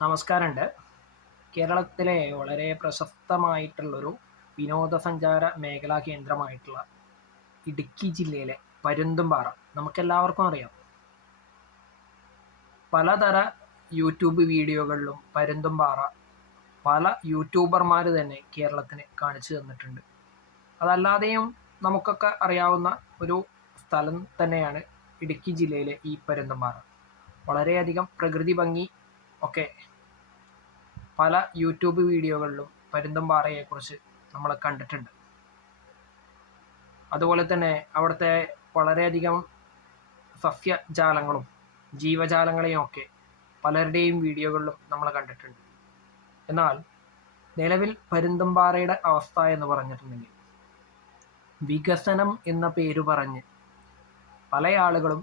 നമസ്കാരമുണ്ട്. കേരളത്തിലെ വളരെ പ്രശസ്തമായിട്ടുള്ളൊരു വിനോദസഞ്ചാര മേഖലാ കേന്ദ്രമായിട്ടുള്ള ഇടുക്കി ജില്ലയിലെ പരുന്തുംപാറ നമുക്കെല്ലാവർക്കും അറിയാം. പലതര യൂട്യൂബ് വീഡിയോകളിലും പരുന്തുംപാറ പല യൂട്യൂബർമാർ തന്നെ കേരളത്തിന് കാണിച്ചു തന്നിട്ടുണ്ട്. അതല്ലാതെയും നമുക്കൊക്കെ അറിയാവുന്ന ഒരു സ്ഥലം തന്നെയാണ് ഇടുക്കി ജില്ലയിലെ ഈ പരുന്തുംപാറ. വളരെയധികം പ്രകൃതി ഭംഗി ഒക്കെ പല യൂട്യൂബ് വീഡിയോകളിലും പരുന്തുംപാറയെക്കുറിച്ച് നമ്മൾ കണ്ടിട്ടുണ്ട്. അതുപോലെ തന്നെ അവിടുത്തെ വളരെയധികം സസ്യജാലങ്ങളും ജീവജാലങ്ങളെയും ഒക്കെ പലരുടെയും വീഡിയോകളിലും നമ്മൾ കണ്ടിട്ടുണ്ട്. എന്നാൽ നിലവിൽ പരുന്തുംപാറയുടെ അവസ്ഥ എന്ന് പറഞ്ഞിട്ടുണ്ടെങ്കിൽ വികസനം എന്ന പേര് പറഞ്ഞ് പല ആളുകളും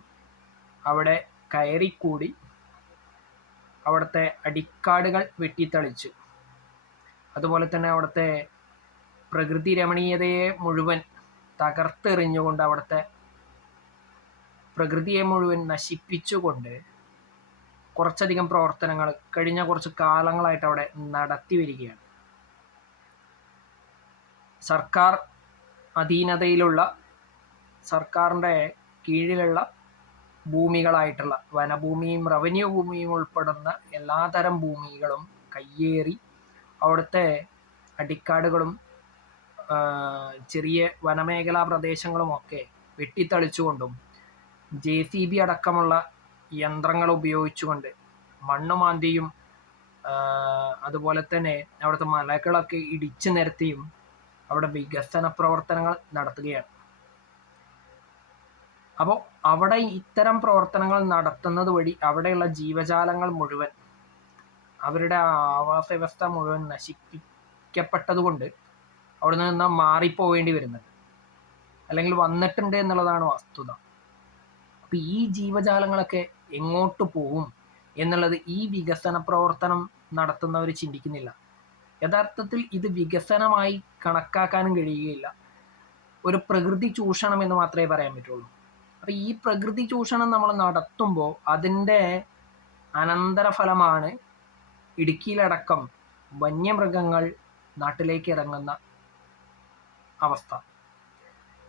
അവിടെ കയറിക്കൂടി അവിടുത്തെ അടിക്കാടുകൾ വെട്ടിത്തെളിച്ചു. അതുപോലെ തന്നെ അവിടുത്തെ പ്രകൃതി രമണീയതയെ മുഴുവൻ തകർത്തെറിഞ്ഞുകൊണ്ട് അവിടുത്തെ പ്രകൃതിയെ മുഴുവൻ നശിപ്പിച്ചുകൊണ്ട് കുറച്ചധികം പ്രവർത്തനങ്ങൾ കഴിഞ്ഞ കുറച്ച് കാലങ്ങളായിട്ട് അവിടെ നടത്തി വരികയാണ്. സർക്കാർ അധീനതയിലുള്ള സർക്കാരിൻ്റെ കീഴിലുള്ള ഭൂമികളായിട്ടുള്ള വനഭൂമിയും റവന്യൂ ഭൂമിയും ഉൾപ്പെടുന്ന എല്ലാതരം ഭൂമികളും കയ്യേറി അവിടുത്തെ അടിക്കാടുകളും ചെറിയ വനമേഖലാ പ്രദേശങ്ങളുമൊക്കെ വെട്ടിത്തെളിച്ചുകൊണ്ടും JCB അടക്കമുള്ള യന്ത്രങ്ങൾ ഉപയോഗിച്ചുകൊണ്ട് മണ്ണുമാന്തിയും അതുപോലെ തന്നെ അവിടുത്തെ മലകളൊക്കെ ഇടിച്ചു നിരത്തിയും അവിടെ വികസന പ്രവർത്തനങ്ങൾ നടത്തുകയാണ്. അപ്പോൾ അവിടെ ഇത്തരം പ്രവർത്തനങ്ങൾ നടത്തുന്നത് വഴി അവിടെയുള്ള ജീവജാലങ്ങൾ മുഴുവൻ അവരുടെ ആവാസ വ്യവസ്ഥ മുഴുവൻ നശിപ്പിക്കപ്പെട്ടതുകൊണ്ട് അവിടെ നിന്ന് മാറിപ്പോവേണ്ടി വരുന്നുണ്ട്, അല്ലെങ്കിൽ വന്നിട്ടുണ്ട് എന്നുള്ളതാണ് വസ്തുത. അപ്പം ഈ ജീവജാലങ്ങളൊക്കെ എങ്ങോട്ട് പോവും എന്നുള്ളത് ഈ വികസന പ്രവർത്തനം നടത്തുന്നവർ ചിന്തിക്കുന്നില്ല. യഥാർത്ഥത്തിൽ ഇത് വികസനമായി കണക്കാക്കാനും കഴിയുകയില്ല, ഒരു പ്രകൃതി ചൂഷണം എന്ന് മാത്രമേ പറയാൻ പറ്റുള്ളൂ. അപ്പം ഈ പ്രകൃതി ചൂഷണം നമ്മൾ നടത്തുമ്പോൾ അതിൻ്റെ അനന്തരഫലമാണ് ഇടുക്കിയിലടക്കം വന്യമൃഗങ്ങൾ നാട്ടിലേക്ക് ഇറങ്ങുന്ന അവസ്ഥ.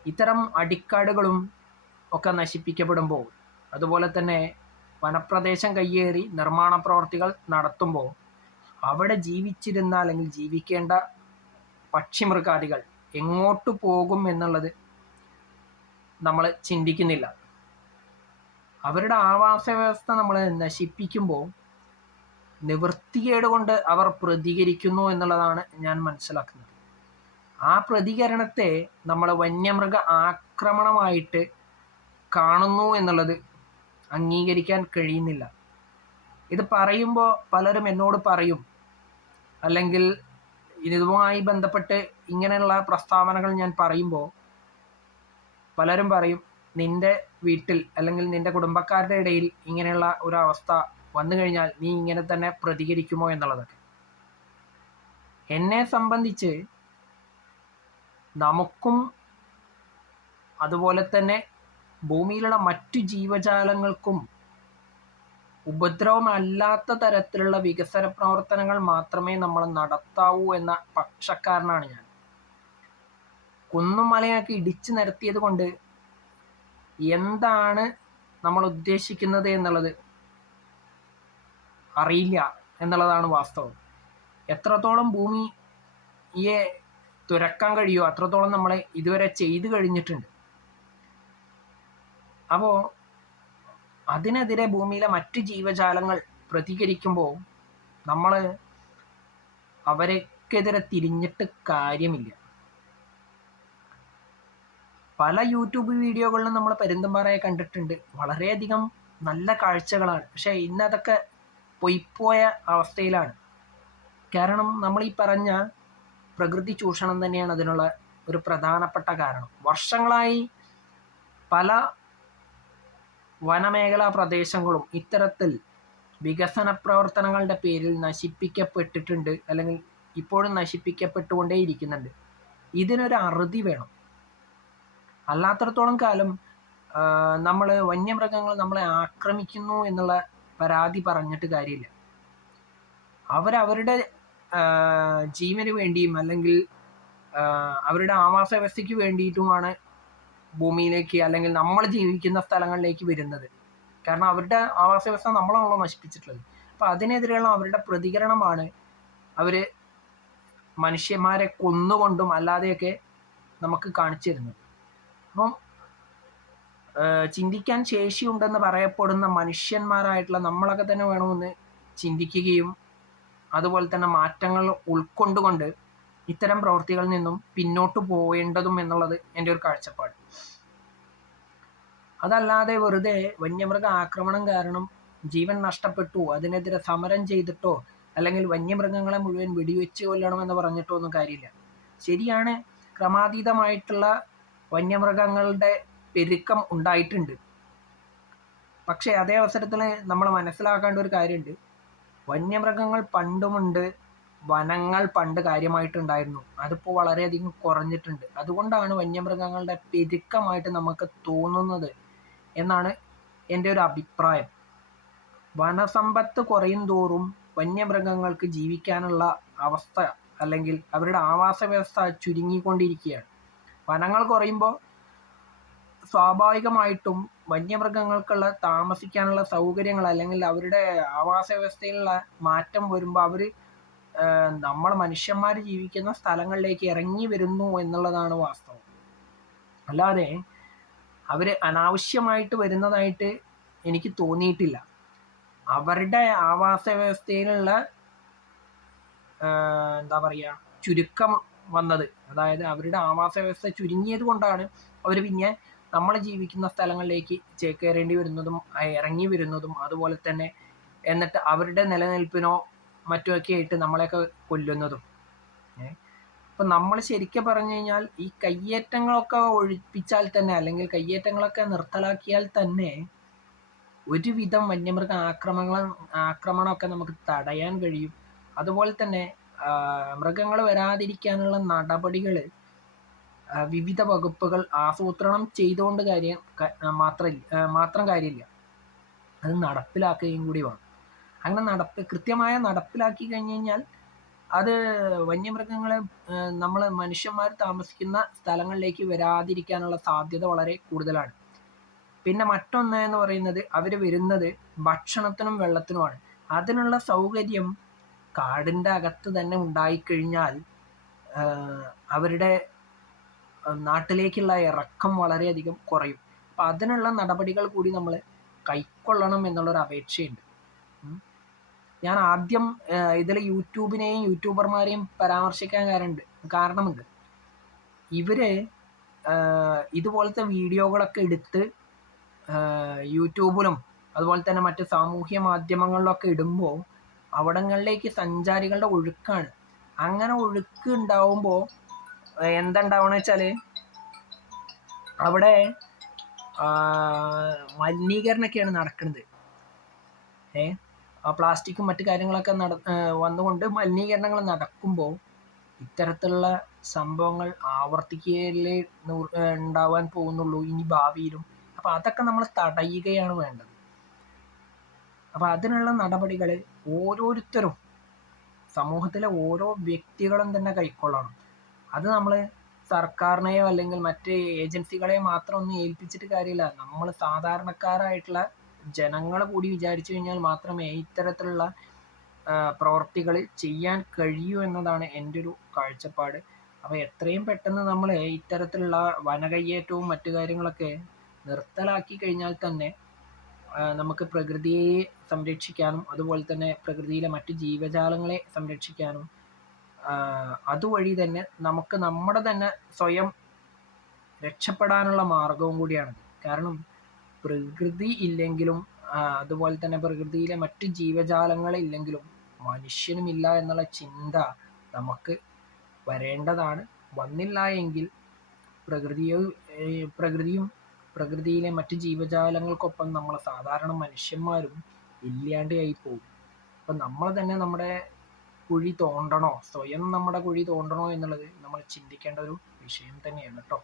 ഇത്തരം അടിക്കാടുകളും ഒക്കെ നശിപ്പിക്കപ്പെടുമ്പോൾ, അതുപോലെ തന്നെ വനപ്രദേശം കയ്യേറി നിർമ്മാണ പ്രവർത്തികൾ നടത്തുമ്പോൾ അവിടെ ജീവിച്ചിരുന്ന അല്ലെങ്കിൽ ജീവിക്കേണ്ട പക്ഷിമൃഗാദികൾ എങ്ങോട്ട് പോകും എന്നുള്ളത് നമ്മൾ ചിന്തിക്കുന്നില്ല. അവരുടെ ആവാസ വ്യവസ്ഥ നമ്മൾ നശിപ്പിക്കുമ്പോൾ നിവൃത്തികേട് കൊണ്ട് അവർ പ്രതികരിക്കുന്നു എന്നുള്ളതാണ് ഞാൻ മനസ്സിലാക്കുന്നത്. ആ പ്രതികരണത്തെ നമ്മൾ വന്യമൃഗ ആക്രമണമായിട്ട് കാണുന്നു എന്നുള്ളത് അംഗീകരിക്കാൻ കഴിയുന്നില്ല. ഇത് പറയുമ്പോൾ പലരും എന്നോട് പറയും, അല്ലെങ്കിൽ ഇതുമായി ബന്ധപ്പെട്ട് ഇങ്ങനെയുള്ള പ്രസ്താവനകൾ ഞാൻ പറയുമ്പോൾ പലരും പറയും, നിന്റെ വീട്ടിൽ അല്ലെങ്കിൽ നിന്റെ കുടുംബക്കാരുടെ ഇടയിൽ ഇങ്ങനെയുള്ള ഒരു അവസ്ഥ വന്നു കഴിഞ്ഞാൽ നീ ഇങ്ങനെ തന്നെ പ്രതികരിക്കുമോ എന്നുള്ളതൊക്കെ. എന്നെ സംബന്ധിച്ച് നമുക്കും അതുപോലെ തന്നെ ഭൂമിയിലുള്ള മറ്റു ജീവജാലങ്ങൾക്കും ഉപദ്രവമല്ലാത്ത തരത്തിലുള്ള വികസന പ്രവർത്തനങ്ങൾ മാത്രമേ നമ്മൾ നടത്താവൂ എന്ന പക്ഷക്കാരനാണ് ഞാൻ. കുന്നും മലയൊക്കെ ഇടിച്ചു നിരത്തിയത് കൊണ്ട് എന്താണ് നമ്മൾ ഉദ്ദേശിക്കുന്നത് എന്നുള്ളത് അറിയില്ല എന്നുള്ളതാണ് വാസ്തവം. എത്രത്തോളം ഭൂമിയെ തുരക്കാൻ കഴിയുമോ അത്രത്തോളം നമ്മളെ ഇതുവരെ ചെയ്തു കഴിഞ്ഞിട്ടുണ്ട്. അപ്പോൾ അതിനെതിരെ ഭൂമിയിലെ മറ്റ് ജീവജാലങ്ങൾ പ്രതികരിക്കുമ്പോൾ നമ്മൾ അവരെക്കെതിരെ തിരിഞ്ഞിട്ട് കാര്യമില്ല. പല യൂട്യൂബ് വീഡിയോകളിലും നമ്മൾ പരുന്തുംപാറയെ കണ്ടിട്ടുണ്ട്. വളരെയധികം നല്ല കാഴ്ചകളാണ്. പക്ഷേ ഇന്നതൊക്കെ പൊയ്പോയ അവസ്ഥയിലാണ്. കാരണം നമ്മൾ ഈ പറഞ്ഞ പ്രകൃതി ചൂഷണം തന്നെയാണ് അതിനുള്ള ഒരു പ്രധാനപ്പെട്ട കാരണം. വർഷങ്ങളായി പല വനമേഖലാ പ്രദേശങ്ങളും ഇത്തരത്തിൽ വികസന പ്രവർത്തനങ്ങളുടെ പേരിൽ നശിപ്പിക്കപ്പെട്ടിട്ടുണ്ട്, അല്ലെങ്കിൽ ഇപ്പോഴും നശിപ്പിക്കപ്പെട്ടുകൊണ്ടേയിരിക്കുന്നുണ്ട്. ഇതിനൊരു അറുതി വേണം. അല്ലാത്തടത്തോളം കാലം നമ്മൾ വന്യമൃഗങ്ങൾ നമ്മളെ ആക്രമിക്കുന്നു എന്നുള്ള പരാതി പറഞ്ഞിട്ട് കാര്യമില്ല. അവരവരുടെ ജീവന് വേണ്ടിയും അല്ലെങ്കിൽ അവരുടെ ആവാസ വ്യവസ്ഥയ്ക്ക് വേണ്ടിയിട്ടുമാണ് ഭൂമിയിലേക്ക് അല്ലെങ്കിൽ നമ്മൾ ജീവിക്കുന്ന സ്ഥലങ്ങളിലേക്ക് വരുന്നത്. കാരണം അവരുടെ ആവാസ വ്യവസ്ഥ നമ്മളാണല്ലോ നശിപ്പിച്ചിട്ടുള്ളത്. അപ്പം അതിനെതിരെയുള്ള അവരുടെ പ്രതികരണമാണ് അവർ മനുഷ്യന്മാരെ കൊന്നുകൊണ്ടും അല്ലാതെയൊക്കെ നമുക്ക് കാണിച്ചു തരുന്നത്. അപ്പം ചിന്തിക്കാൻ ശേഷിയുണ്ടെന്ന് പറയപ്പെടുന്ന മനുഷ്യന്മാരായിട്ടുള്ള നമ്മളൊക്കെ തന്നെ വേണമെന്ന് ചിന്തിക്കുകയും അതുപോലെ തന്നെ മാറ്റങ്ങൾ ഉൾക്കൊണ്ടുകൊണ്ട് ഇത്തരം പ്രവൃത്തികളിൽ നിന്നും പിന്നോട്ട് പോവേണ്ടതും എന്നുള്ളത് എൻ്റെ ഒരു കാഴ്ചപ്പാട്. അതല്ലാതെ വെറുതെ വന്യമൃഗ ആക്രമണം കാരണം ജീവൻ നഷ്ടപ്പെട്ടു, അതിനെതിരെ സമരം ചെയ്തിട്ടോ അല്ലെങ്കിൽ വന്യമൃഗങ്ങളെ മുഴുവൻ വെടിവെച്ച് കൊല്ലണമെന്ന് പറഞ്ഞിട്ടോ ഒന്നും കാര്യമില്ല. ശരിയാണ്, ക്രമാതീതമായിട്ടുള്ള വന്യമൃഗങ്ങളുടെ പെരുക്കം ഉണ്ടായിട്ടുണ്ട്. പക്ഷേ അതേ അവസരത്തിൽ നമ്മൾ മനസ്സിലാക്കേണ്ട ഒരു കാര്യമുണ്ട്, വന്യമൃഗങ്ങൾ പണ്ടുമുണ്ട്, വനങ്ങൾ പണ്ട് കാര്യമായിട്ടുണ്ടായിരുന്നു. അതിപ്പോൾ വളരെയധികം കുറഞ്ഞിട്ടുണ്ട്. അതുകൊണ്ടാണ് വന്യമൃഗങ്ങളുടെ പെരുക്കമായിട്ട് നമുക്ക് തോന്നുന്നത് എന്നാണ് എൻ്റെ ഒരു അഭിപ്രായം. വനസമ്പത്ത് കുറയും തോറും വന്യമൃഗങ്ങൾക്ക് ജീവിക്കാനുള്ള അവസ്ഥ അല്ലെങ്കിൽ അവരുടെ ആവാസ വ്യവസ്ഥ ചുരുങ്ങിക്കൊണ്ടിരിക്കുകയാണ്. വനങ്ങൾ കുറയുമ്പോൾ സ്വാഭാവികമായിട്ടും വന്യമൃഗങ്ങൾക്കുള്ള താമസിക്കാനുള്ള സൗകര്യങ്ങൾ അല്ലെങ്കിൽ അവരുടെ ആവാസ വ്യവസ്ഥയിലുള്ള മാറ്റം വരുമ്പോൾ അവർ നമ്മൾ മനുഷ്യന്മാർ ജീവിക്കുന്ന സ്ഥലങ്ങളിലേക്ക് ഇറങ്ങി വരുന്നു എന്നുള്ളതാണ് വാസ്തവം. അല്ലാതെ അവർ അനാവശ്യമായിട്ട് വരുന്നതായിട്ട് എനിക്ക് തോന്നിയിട്ടില്ല. അവരുടെ ആവാസ വ്യവസ്ഥയിലുള്ള എന്താ പറയുക ചുരുക്കം വന്നത്, അതായത് അവരുടെ ആവാസ വ്യവസ്ഥ ചുരുങ്ങിയത് കൊണ്ടാണ് അവർ പിന്നെ നമ്മൾ ജീവിക്കുന്ന സ്ഥലങ്ങളിലേക്ക് ചേക്കേറേണ്ടി വരുന്നതും ഇറങ്ങി വരുന്നതും അതുപോലെ തന്നെ എന്നിട്ട് അവരുടെ നിലനിൽപ്പിനോ മറ്റുമൊക്കെ ആയിട്ട് നമ്മളെയൊക്കെ കൊല്ലുന്നതും. അപ്പം നമ്മൾ ശരിക്കും പറഞ്ഞു കഴിഞ്ഞാൽ ഈ കയ്യേറ്റങ്ങളൊക്കെ ഒഴിപ്പിച്ചാൽ തന്നെ അല്ലെങ്കിൽ കയ്യേറ്റങ്ങളൊക്കെ നിർത്തലാക്കിയാൽ തന്നെ ഒരുവിധം വന്യമൃഗ ആക്രമണമൊക്കെ നമുക്ക് തടയാൻ കഴിയും. അതുപോലെ തന്നെ മൃഗങ്ങൾ വരാതിരിക്കാനുള്ള നടപടികൾ വിവിധ വകുപ്പുകൾ ആസൂത്രണം ചെയ്തുകൊണ്ട് മാത്രം കാര്യമില്ല, അത് നടപ്പിലാക്കുകയും കൂടി വേണം. അങ്ങനെ കൃത്യമായ നടപ്പിലാക്കി കഴിഞ്ഞ് കഴിഞ്ഞാൽ അത് വന്യമൃഗങ്ങളെ നമ്മൾ മനുഷ്യന്മാർ താമസിക്കുന്ന സ്ഥലങ്ങളിലേക്ക് വരാതിരിക്കാനുള്ള സാധ്യത വളരെ കൂടുതലാണ്. പിന്നെ മറ്റൊന്ന് എന്ന് പറയുന്നത്, അവർ വരുന്നത് ഭക്ഷണത്തിനും വെള്ളത്തിനുമാണ്. അതിനുള്ള സൗകര്യം കാടിൻ്റെ അകത്ത് തന്നെ ഉണ്ടായിക്കഴിഞ്ഞാൽ അവരുടെ നാട്ടിലേക്കുള്ള ഇറക്കം വളരെയധികം കുറയും. അപ്പം അതിനുള്ള നടപടികൾ കൂടി നമ്മൾ കൈക്കൊള്ളണം എന്നുള്ളൊരു അപേക്ഷയുണ്ട്. ഞാൻ ആദ്യം ഇതിൽ യൂട്യൂബിനെയും യൂട്യൂബർമാരെയും പരാമർശിക്കാൻ കാരണമുണ്ട്. ഇവര് ഇതുപോലത്തെ വീഡിയോകളൊക്കെ എടുത്ത് യൂട്യൂബിലും അതുപോലെ തന്നെ മറ്റ് സാമൂഹ്യ മാധ്യമങ്ങളിലൊക്കെ ഇടുമ്പോൾ അവിടങ്ങളിലേക്ക് സഞ്ചാരികളുടെ ഒഴുക്കാണ്. അങ്ങനെ ഒഴുക്ക് ഉണ്ടാവുമ്പോൾ എന്തുണ്ടാവണമെന്ന് വെച്ചാൽ അവിടെ മലിനീകരണമൊക്കെയാണ് നടക്കുന്നത്. പ്ലാസ്റ്റിക്കും മറ്റു കാര്യങ്ങളൊക്കെ വന്നുകൊണ്ട് മലിനീകരണങ്ങൾ നടക്കുമ്പോൾ ഇത്തരത്തിലുള്ള സംഭവങ്ങൾ ആവർത്തിക്കുകയല്ലേ ഉണ്ടാവാൻ പോകുന്നുള്ളൂ ഇനി ഭാവിയിലും. അപ്പം അതൊക്കെ നമ്മൾ തടയുകയാണ് വേണ്ടത്. അപ്പം അതിനുള്ള നടപടികൾ ഓരോരുത്തരും, സമൂഹത്തിലെ ഓരോ വ്യക്തികളും തന്നെ കൈക്കൊള്ളണം. അത് നമ്മൾ സർക്കാരിനെയോ അല്ലെങ്കിൽ മറ്റ് ഏജൻസികളെയോ മാത്രം ഒന്നും ഏൽപ്പിച്ചിട്ട് കാര്യമില്ല. നമ്മൾ സാധാരണക്കാരായിട്ടുള്ള ജനങ്ങൾ കൂടി വിചാരിച്ചു കഴിഞ്ഞാൽ മാത്രമേ ഇത്തരത്തിലുള്ള പ്രവർത്തികൾ ചെയ്യാൻ കഴിയൂ എന്നതാണ് എൻ്റെ ഒരു കാഴ്ചപ്പാട്. അപ്പോൾ എത്രയും പെട്ടെന്ന് നമ്മൾ ഇത്തരത്തിലുള്ള വനകയ്യേറ്റവും മറ്റു കാര്യങ്ങളൊക്കെ നിർത്തലാക്കി കഴിഞ്ഞാൽ തന്നെ നമുക്ക് പ്രകൃതിയെ സംരക്ഷിക്കാനും അതുപോലെ തന്നെ പ്രകൃതിയിലെ മറ്റ് ജീവജാലങ്ങളെ സംരക്ഷിക്കാനും അതുവഴി തന്നെ നമുക്ക് നമ്മുടെ തന്നെ സ്വയം രക്ഷപ്പെടാനുള്ള മാർഗവും കൂടിയാണ്. കാരണം പ്രകൃതി ഇല്ലെങ്കിലും അതുപോലെ തന്നെ പ്രകൃതിയിലെ മറ്റ് ജീവജാലങ്ങളില്ലെങ്കിലും മനുഷ്യനുമില്ല എന്നുള്ള ചിന്ത നമുക്ക് വരേണ്ടതാണ്. വന്നില്ല എങ്കിൽ പ്രകൃതിയും പ്രകൃതിയിലെ മറ്റ് ജീവജാലങ്ങൾക്കൊപ്പം നമ്മൾ സാധാരണ മനുഷ്യന്മാരും ഇല്ലാണ്ടായി പോകും. അപ്പം നമ്മൾ തന്നെ നമ്മുടെ കുഴി തോണ്ടണോ, സ്വയം നമ്മുടെ കുഴി തോണ്ടണോ എന്നുള്ളത് നമ്മൾ ചിന്തിക്കേണ്ട ഒരു വിഷയം തന്നെയാണ് കേട്ടോ.